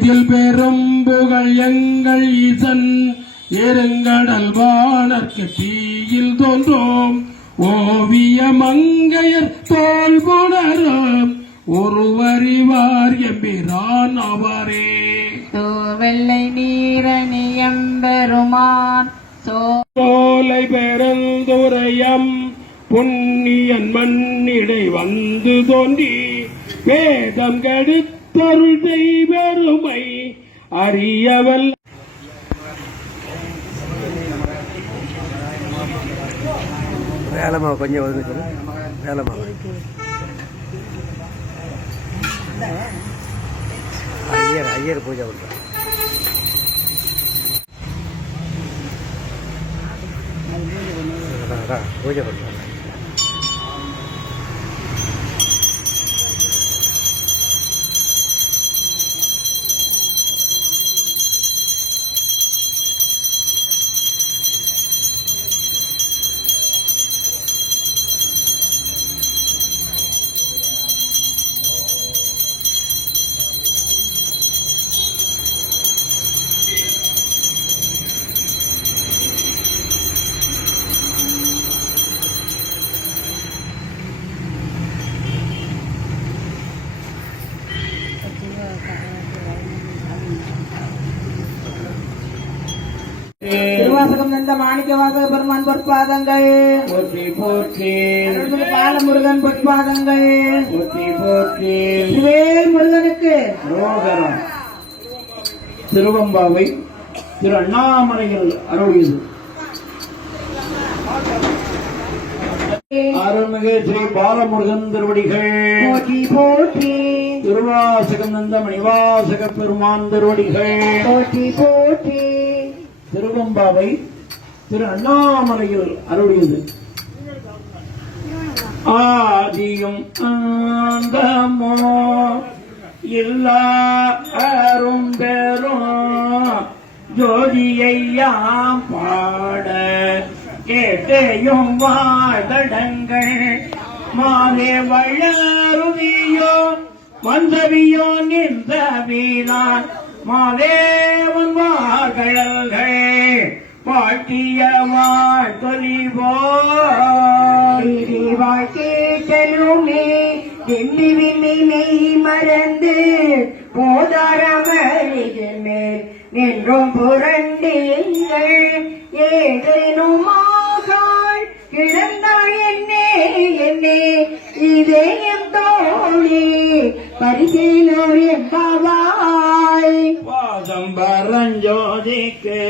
இதில் பெரும் புகழ் எங்கள் ஈசன். எருங்கடல் வானர்க்கு தீயில் தோன்றும். ஓவிய மங்கையர் தோல் புணரும். ஒருவறிவார் எம்பிரான் அவரே. வெள்ளை நீரணியம் பெருமான் சோலை பெருந்துரையம் புண்ணியன் மண்ணிடை வந்து தோன்றி. வேதம் கெடுத்தருள் பெருமை அறியவல். வேலைமா கொஞ்சம் வந்து சொல்லு. வேலைமா ஐயர் ஐயர் பூஜை பண்ணுறேன் பூஜை பண்ணுறேன் திருவாசகம் நந்த மாணிக்க வாசக பெருமான் பொற்பாதங்கள். போற்றி போற்றி. அருள்மிகு பாலமுருகன் பொற்பாதங்கள். போற்றி முருகனுக்கு. ரோகரம் திருவம்பாவை திரு அண்ணாமலையில் அருளியது அருள்மிகு ஸ்ரீ பாலமுருகன் திருவடிகள். போற்றி போற்றி. திருவாசகம் நந்த மணிவாசக பெருமான் திருவடிகள். போற்றி போற்றி. திருவம்பாவை திரு அண்ணாமலையில் அருளியது. ஆதியும் ஆந்தமோ இல்லா அரும் ஜோதியையாம் பாட கேட்டையும் வாழடங்கள் மாலே வளருவியோ வந்தவியோ நின்ற வீரான் மாதேவன் மாகழல்கள் பாட்டிய வாழ்த்தொலிவோ வாழ்க்கேட்டலுமே எண்ணி விண்ணினை மறந்து போதாரமரிகள் மேல் நின்றும் புரண்டீங்கள். ஏதேனும் ஆகாள் கிடந்தாள் என்னே என்னே இதயம் தோழி பரிசீலோர் என்பவாய் பரஞ்சோதிக்கு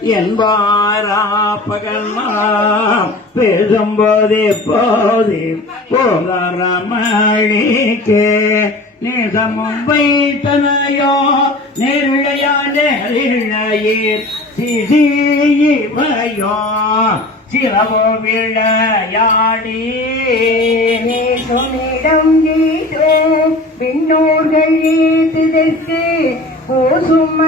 என்பாரா பகல்லாம் பேசும்போதே போதே போகரமணிக்கு. நேசமும் வைத்தனையோ நெருளையா நெருளையீர் சிசியோ சிரமோ விளையாடி. நேசமிடம் ஏதோ பின்னோர்கள் ஏத்துதற்கு போசும்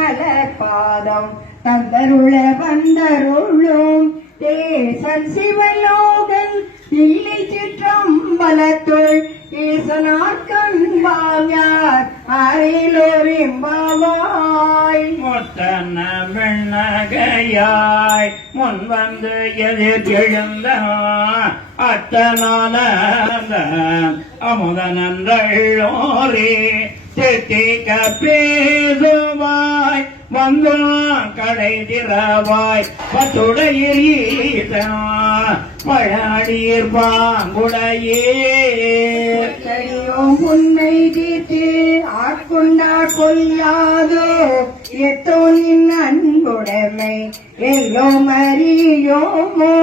பாதம் தந்தருள வந்தருளும். தேசன் சிவலோகன் இல்லை சிற்றம்பலத்துள். ஈசனார் கண்பாயார் அறையிலோரிம்பாவாய் மொத்தன விண்ணகையாய் முன் வந்து எதிர் எழுந்த அத்தனால அமுதனன்றோரே தித்திக்க பேசுவாய் வந்து கடை திறவாய் பத்துடையீர் பழாடீர் பாங்குடையே. எத்தனையோ உன்னை தீர்த்து ஆட்கொண்டா கொல்லாதோ எத்தோ நின் அன்புடைமை எல்லோம் அறியோமோ.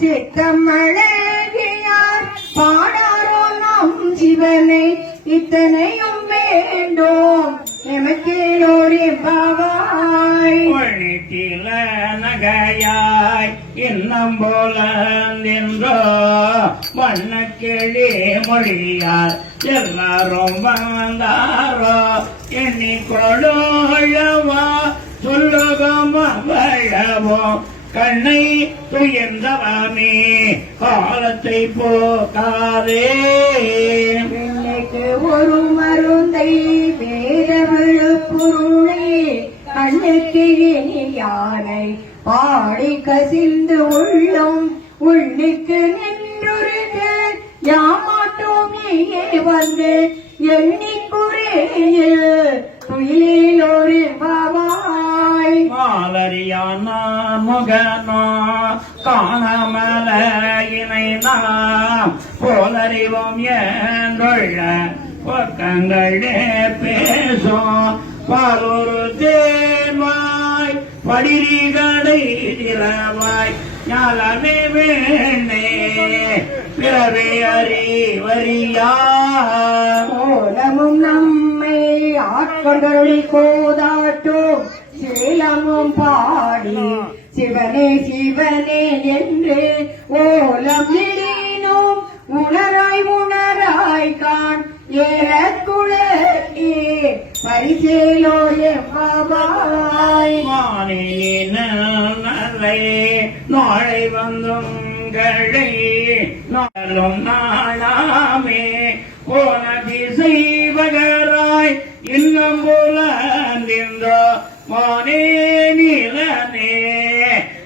சித்தமழகியார் பாடாரோ நம் சிவனை இத்தனையும் வேண்டும். எமக்கேளோரே பாவாய். ஒழித்தில நகையாய் இன்னம் போல நின்றோ. வண்ணக்கிளி மொழியார் எல்லாரும் வந்தாரோ. எண்ணி கொடோழவா சொல்லுகம் கண்ணை துயர்ந்தவனே காலத்தை போக்காதே. ஒரு மருந்தை வேதவழு பக்கங்களே பேசும் பாலொரு தேர்வாய் படிரிகளை திறவாய் ஞானமே வேண்டே பிறவே அறிவறியா கோலமும் நம்மை ஆட்கொண்டொழி கோதாட்டும் சீலமும் பாடி சிவனே சிவனே என்று ஓலம் இடினும் உணராய் உணராய் காண் ஏறக்குழே பரிசேலோ எவ்வாய் மானிலே நாளை வந்தும் கழை நாளும் நாளாமே. போன திசை பகராய் இன்னும் புலந்தின்றோ மானே நீலனே.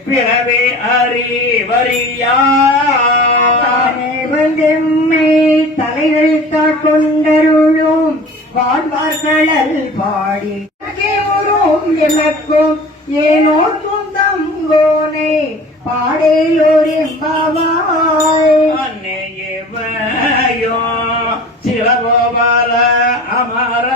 பிறவே அறிவறியா. தானே வந்தெம்மை தலைகள் கொண்டருளும் வாழ்வார்களல் பாடி. உரும் எனக்கும் ஏனோ துந்தம் கோனை பாடேலோரின் பாவாய் அன்னையோ சிவகோபால அமர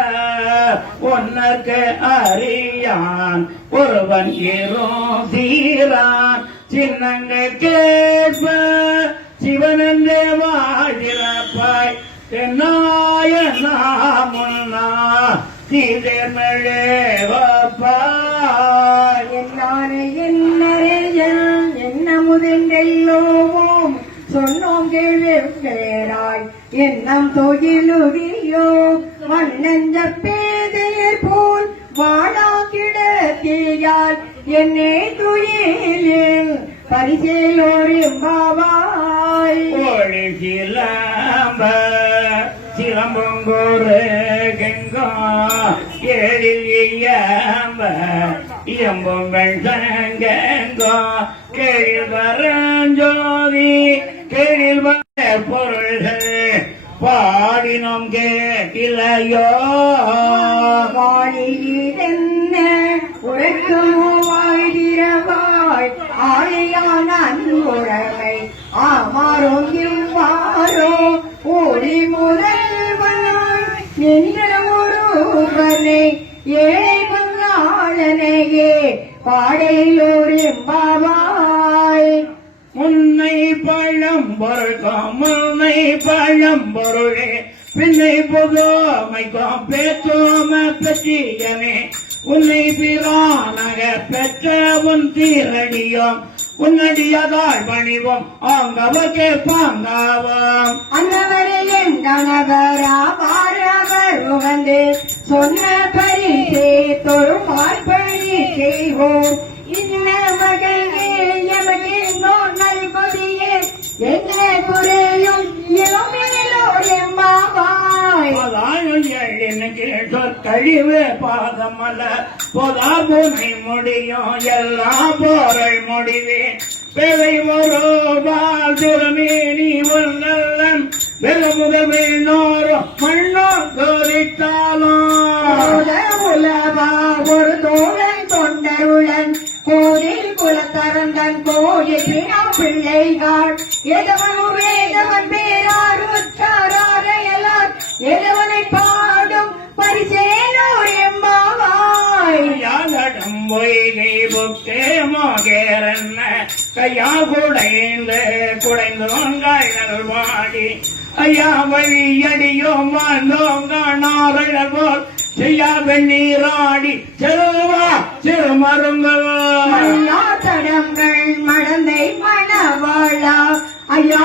உன்னற்கு அறியான் ஒருவன் ஏறும் சீரான் சின்னங்க கேட்ப சிவனந்தே வாழிறப்பாய் தென்னாயனா முன்னா சீதேமழேவப்பாய் என்னானே என்னறையல் என்ன சொன்னோம் கேள்விராய் எண்ணம் தொழிலுரியோ மண்ணஞ்ச பேதையர் போல் வாழா கிடத்தியால் என்னே துயிலில் பரிசேலோரின் பாவாய் கோழி சிலம்ப சிலம்பொங்கோரு கெங்கோ ஏழில் இயம்ப இயம்பொங்கள் சங்கெங்கோ கேழில் வரஞ்சோதி கேழில் வர பொருள்கள் பாடினோம் கேட்டிலையோ. அன்புறமை ஆமாறும் மாறோ ஓடி முதல்வனாய் நின்ற ஒருவனை ஏழை பங்காளனையே பாடையிலோர் பாவாய் முன்னை பழம் பொருள்கும் முன்னை பழம் பொருளே பின்னை புதோமைக்கும் பேத்தோம பற்றியனே உன்னை பிரானக பெற்ற உன் தீரடியோம் உன்னடியதால் பணிவோம். ஆங்கவர்க்கே பாங்காவோம். அன்னவரே என் கணவராவார் அவர் உகந்து. சொன்ன பரிசே தொழும் பணி செய்வோம். இன்ன மகளே எமக்கு நோய் கொடியே என்ன குறையும் இளமிலோ எம்பாவாய். பதாயும் எழினுக்கு சொற்கழிவு பாதமல்ல. பொதா முடியும் எல்லா போரை முடிவே பிழை ஒரு பால் நீ ஒரு நல்லன். வெல முதல் நோரும் மண்ணோ கோரித்தாலும் போத உலவா ஒரு தோழன் தொண்டருளன் கோயில் குலத்தரந்தன் கோயில் பிணா பிள்ளைகள். எதவன் வேதவன் பேரார் உற்றாரையலார் எதவனை பாடும் பரிசே எம்பாவாய் யாதடம் பொய்கை புக்கே மோகேரன்ன கையா குடைந்து குடைந்தோங்காய் வாடி. ஐயா வழியடியோ வாழ்ந்தோம் காணார்கள் போல். செய்யா வெண்ணீராடி செல்வா சிறுமருங்கள். மன்னா தடங்கள் மடந்தை மணவாளா. ஐயா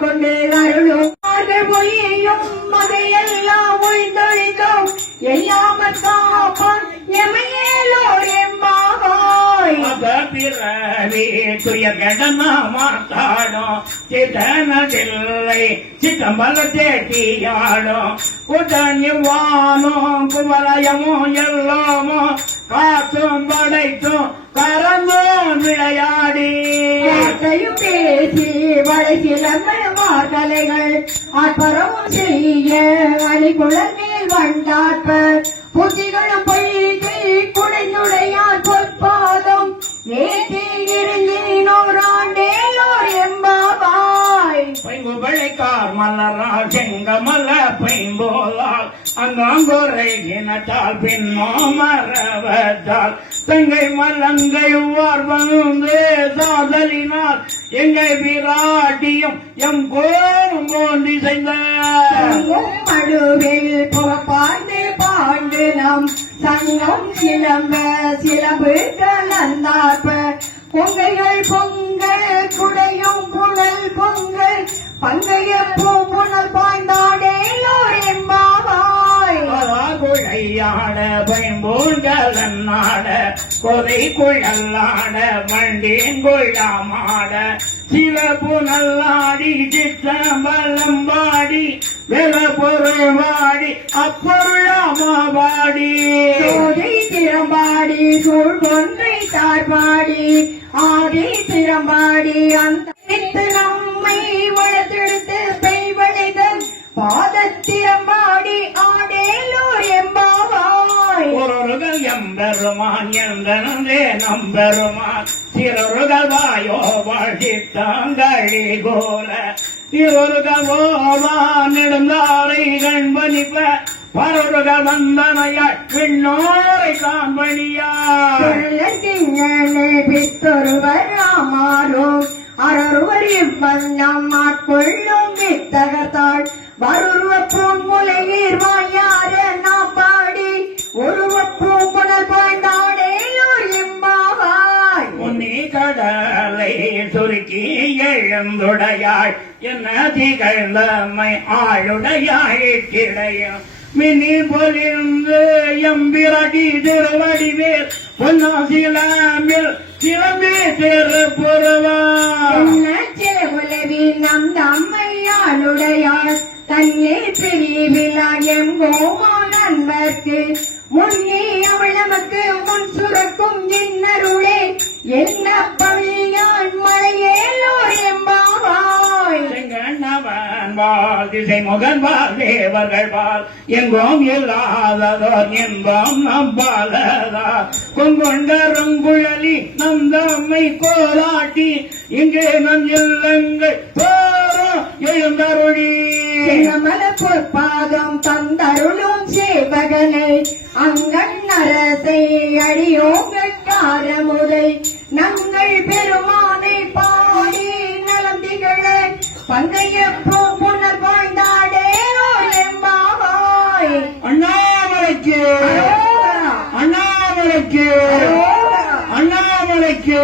கொண்டு அருளும்? அவர்கள் பொய்யும் மதையெல்லாம் ஒழிந்தொழிந்தோம் எல்லாமல் காப்பான் எமையேலோ எம்பாவாய் பிறவி தேவி துயர் மாத்தாடும் சித்தனதில்லை சித்தம்பல தேட்டியாடும் உதனிவானும் குமரயமும் எல்லாமோ? காத்தும் படைத்தும் கரந்தும் விளையாடி. வார்த்தையும் பேசி வளை சிலம்ப ஆட்பரவும் செய்ய அணிகுழல் மேல் வந்தாற்ப புத்திகளும் பொய்கை குடைந்துடையார் பொற்பாதம். நேற்றே மழைக்கார் மலரால் செங்க மல பைம்போலால் அங்காங்குறை இனத்தால் பின்னோ மரவத்தால் தங்கை மலங்கை வந்து சாதலினால் எங்கள் விராட்டியும் எம் கோரும் போன்றி செய்த சங்கம் மடுவில் புறப்பாண்டு பாண்டு நம் சங்கம் சிலம்ப சிலம்பு கலந்தாற்ப பொங்கைகள் பொங்கல் குடையும் புனல் பொங்கல் பங்கைய பூம்புணல் பாய்ந்தாடேலோர் எம்பாவாய் குழையாட பைம்பூங்கலன் நாட கொதை குழல்லாட மண்டேன் கொள்ளாமாட சில புனல்லாடி சித்தம்பலம்பாடி வெல பொருள் வாடி அப்பொருளாமாடி சோதை திறம்பாடி சூழ் கொன்றை தார்பாடி ஆதி திறம்பாடி அந்த நம்மை வளர்த்தெடுத்து பெய்வளைதன் பாதத்திறம்பாடி ஆடேலோர் எம்பாவாய். ஒருகள் எம்பெருமான் என்றே நம்பெருமான். சிறருகள் வாயோ தாங்கழி கோல. திருருகள் ஓவான் நெடுந்தாரை கண்பனிப்ப பரருகள் வந்தனையாய் பின்னோரை காண்பணியா பித்தொருவர் ராமாரும் அரொருவர் இவ்வண்ணம் மாட்கொள்ளும் வித்தகத்தாள் வருருவ பொன்முலையீர் வாயா எழுந்துடையாள் என்ன திகழ்ந்தமை ஆளுடையாய் கிடையும் மினி பொலிந்து எம்பிரடி திருவடிவேல் பொன்னாசிலாமில் சிலம்பி திருப்புறவான் உலவி நம் தம்மையாளுடையாள் தன்னை பிரிவிழா எங்கோமா நண்பர்க்கு முன்னே அவளமக்கு முன் சுரக்கும் என்னருளே என்ன பழியான் மலையேலோர் வாழ் திசை முகன் வாழ் தேவர்கள் வாழ் எங்கும் இல்லாததோர் இன்பம் நம்பாலதா கொங்கொண்டருங்குழலி நம் தம்மை கோலாட்டி. இங்கே நம் இல்லங்கள் போரும் எழுந்தருளி. செங்கமல பாதம் தந்தருளும் சேவகனை. அங்கன் அரசை அடியோங்கார முதை நங்கள் பெருமானை பாடி நலம் திகழ பங்கைய பூ புனர் வாழ்ந்தாடே எம்பாவாய் அண்ணாமலைக்கு. அண்ணாமலைக்கு. அண்ணாமலைக்கு.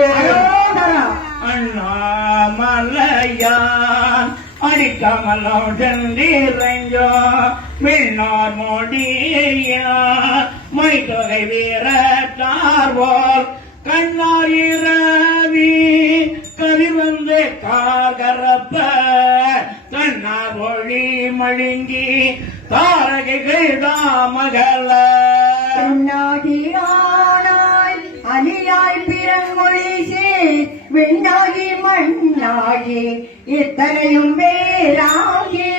அண்ணாமலையான் அடிக்கமலம் சென்றிரைஞ்சோ விண்ணோர் மொழியார் மைத்தொகை வீரத்தார்வோர் கவி கதிவந்து காகரப்ப கண்ணார் ஒளி மழுங்கி தாரகைகள் தாமகல பெண்ணாகியானாய் அணியாய் பிறங்கொழி சேர் மண்ணாகி இத்தனையும் வேறாகி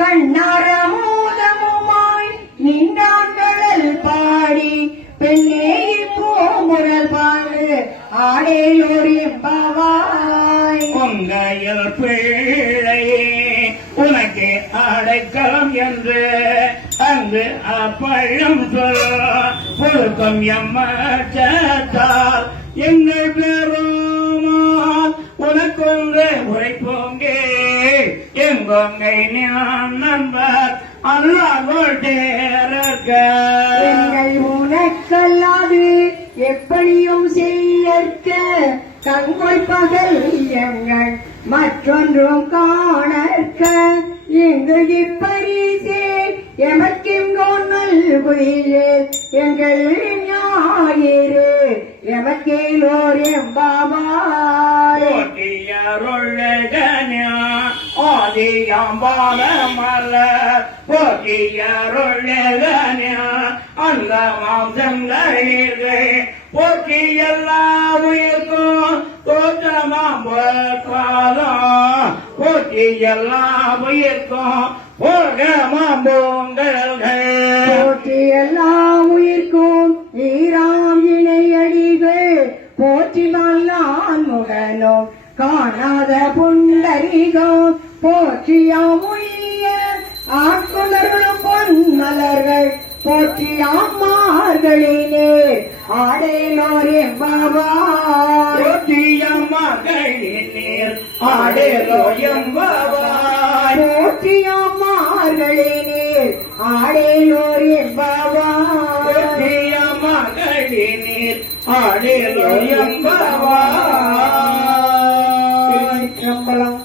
கண்ணாரமோதமுமாய் நின்றான் கடல் பாடி பெண்ணே இப்போ முரல் பாடு ஆடேலோர் பொங்கையில் பிள்ளையே உனக்கு அடைக்கலம் என்று அங்கு அப்பழம் சொல் பொருத்தம் எம்மச்சால் எங்கள் பெருமாள் உனக்கொன்று உரைப்போங்கே. எங்கொங்கை நான் நண்பர் அல்லாஹ் எங்கள் உனக்கல்லாது எப்படியும் செய்யற்க. கண்கொள் பகல் எங்கள் மற்றொன்றும் காணற்க. இங்கு இப்பரிசே எமக்கும் நல்குயிலே எங்கள் ஞாயிறு. எமக்கேலோர் எம்பாவாய் போற்றியருள்கன்யா ஆதியாம்பாலமல்ல. போற்றியருள்கன்யா அந்த மாம்சங்கள் போக்கி எல்லா உயிர்க்கும் தோற்றமாம் காலம் போற்றி எல்லாம் உயிர்க்கும். போகமாம் பொங்கல்கள் போற்றி எல்லா உயிர்க்கும் ஈராம் இணையடிகள் போற்றி வல்லான் முகனும். காணாத புண்டரிகம் போற்றியாம் உயிரிய பொன் மலர்கள். போற்றி அம்மார்களினே ஆடேலோர் எவ்வாவா போற்றி அம்மார்களினே ஆடேலோ எவ்வாவா போற்றி அம்மார்களினே ஆடேலோர் எவ்வாவா போற்றி அம்மார்களினே ஆடேலோ எவ்வாவா திருச்சிற்றம்பலம்